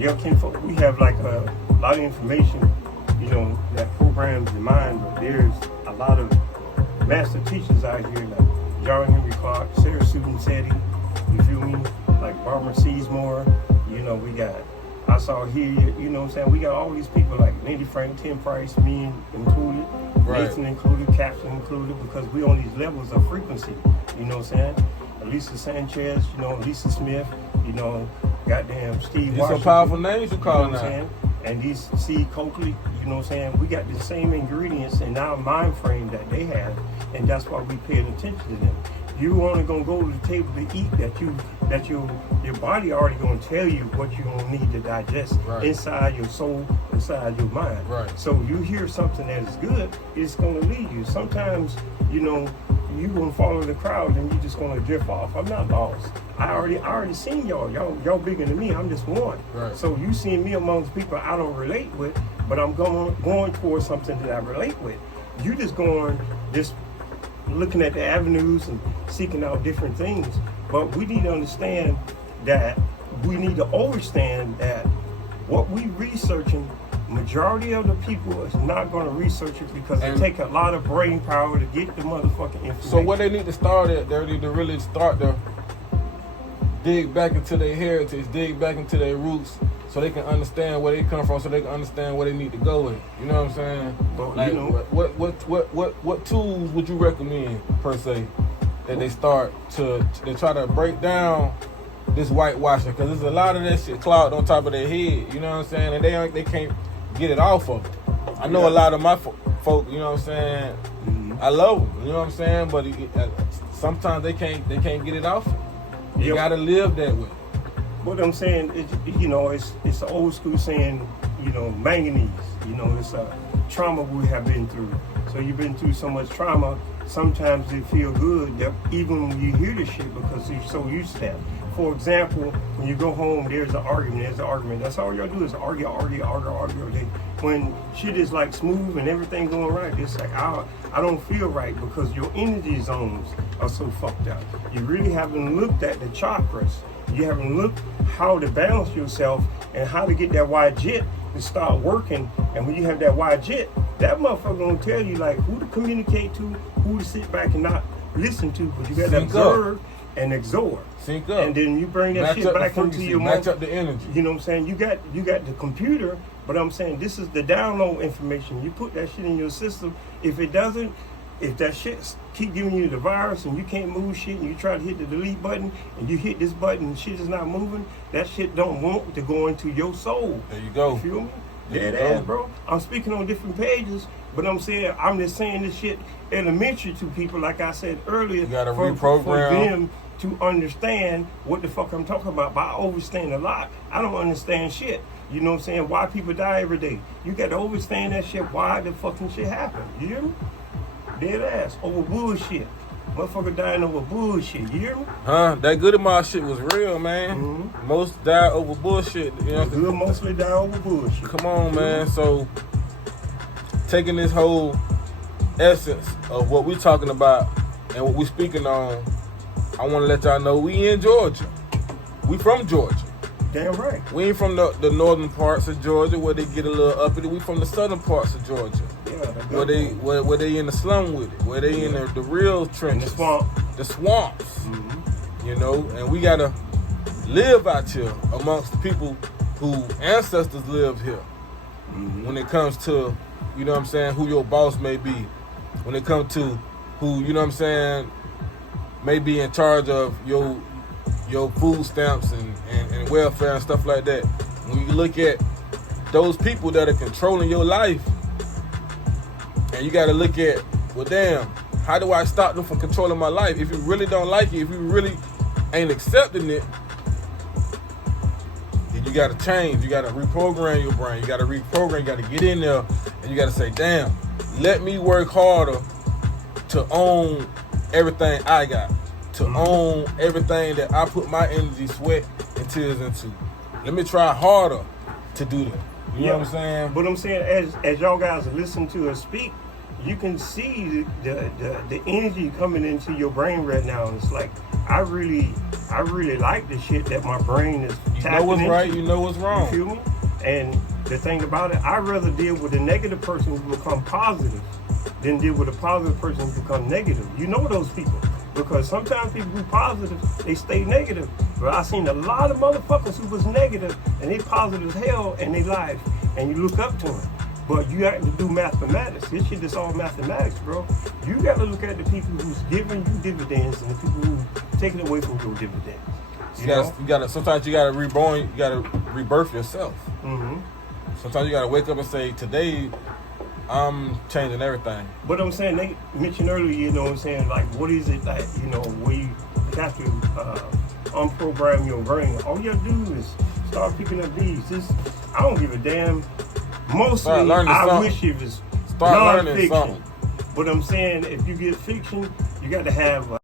your kinfolk, we have like a lot of information, that programs your mind, but there's a lot of master teachers out here like John Henry Clark, Sarah Susan Setti, you feel me? Like Barbara Seymour, we got, I saw here, we got all these people like Lady Frank, Tim Price, me included, right. Nathan included, Captain included, because we on these levels of frequency, Elisa Sanchez, Lisa Smith, goddamn Steve These Washington. some powerful names you calling out. And these C. Coakley, we got the same ingredients in our mind frame that they have, and that's why we pay attention to them. You only gonna go to the table to eat that your body already gonna tell you what you gonna need to digest inside your soul, inside your mind. Right. So you hear something that is good, it's gonna lead you. Sometimes, you gonna follow the crowd and you just gonna drift off. I'm not lost. I already seen y'all. Y'all bigger than me. I'm just one. Right. So you seeing me amongst people I don't relate with, but I'm going towards something that I relate with. You just looking at the avenues and seeking out different things. But we need to understand that we need to understand that what we researching, majority of the people is not going to research it because it take a lot of brain power to get the motherfucking information. So what they need to start at, they need to really start to dig back into their heritage, dig back into their roots, so they can understand where they come from, so they can understand where they need to go in. You know what I'm saying? But, like, what tools would you recommend per se that they start to try to break down this whitewashing? Because there's a lot of that shit clogged on top of their head. You know what I'm saying? And they can't get it off of them. I know a lot of my folk. You know what I'm saying? Mm-hmm. I love them. You know what I'm saying? But sometimes they can't get it off. You gotta live that way. What I'm saying, it's an old school saying, manganese. It's a trauma we have been through. So you've been through so much trauma, sometimes it feel good that even when you hear this shit because you're so used to that. For example, when you go home, there's an argument. That's all y'all do is argue. When shit is like smooth and everything going right, it's like, I don't feel right because your energy zones are so fucked up. You really haven't looked at the chakras. You haven't looked how to balance yourself and how to get that wide jet to start working. And when you have that wide jet, that motherfucker gonna tell you like who to communicate to, who to sit back and not listen to, but you gotta observe and absorb. Sync up. And then you bring that shit back into your match up the energy. You know what I'm saying? You got the computer, but I'm saying this is the download information. You put that shit in your system. If that shit keep giving you the virus and you can't move shit and you try to hit the delete button and you hit this button and shit is not moving, that shit don't want to go into your soul. There you go. You feel me? Dead ass, bro. I'm speaking on different pages, but I'm just saying this shit elementary to people, like I said earlier. You gotta for reprogram them to understand what the fuck I'm talking about. But I overstand a lot. I don't understand shit. You know what I'm saying? Why people die every day. You got to understand that shit, why the fucking shit happened. You hear me? Dead ass. Over bullshit. Motherfucker dying over bullshit. You hear me? That Goodemar shit was real, man. Mm-hmm. Most died over bullshit. You know? Good mostly die over bullshit. Come on, man. So, taking this whole essence of what we're talking about and what we're speaking on, I want to let y'all know we in Georgia. We from Georgia. Damn right. We ain't from the northern parts of Georgia where they get a little uppity. We from the southern parts of Georgia. Yeah, where they in the slum with it. Where they in the real trenches. The swamps. Mm-hmm. And we gotta live out here amongst the people who ancestors lived here. Mm-hmm. When it comes to, who your boss may be. When it comes to who, may be in charge of your food stamps and welfare and stuff like that. When you look at those people that are controlling your life, and you got to look at, well, damn, how do I stop them from controlling my life? If you really don't like it, if you really ain't accepting it, then you got to change. You got to reprogram your brain. You got to reprogram. You got to get in there, and you got to say, damn, let me work harder to own everything I got. To own everything that I put my energy, sweat, and tears into. Let me try harder to do that. You know what I'm saying? But I'm saying, as y'all guys listen to us speak, you can see the energy coming into your brain right now. And it's like I really like the shit that my brain is tapping into. You know what's right, you know what's wrong. You feel me? And the thing about it, I'd rather deal with a negative person who become positive than deal with a positive person who become negative. You know those people. Because sometimes people who positive, they stay negative. But I've seen a lot of motherfuckers who was negative and they positive as hell in their life. And you look up to them. But you have to do mathematics. This shit is all mathematics, bro. You got to look at the people who's giving you dividends and the people who taking away from your dividends. You gotta. Sometimes you gotta reborn. You gotta rebirth yourself. Mm-hmm. Sometimes you gotta wake up and say, "Today, I'm changing everything." But I'm saying, they mentioned earlier, you know what I'm saying, like, what is it that, you know, where you have to unprogram your brain? All you have to do is start picking up these. I don't give a damn. Mostly, I wish it was non-fiction. But I'm saying, if you get fiction, you got to have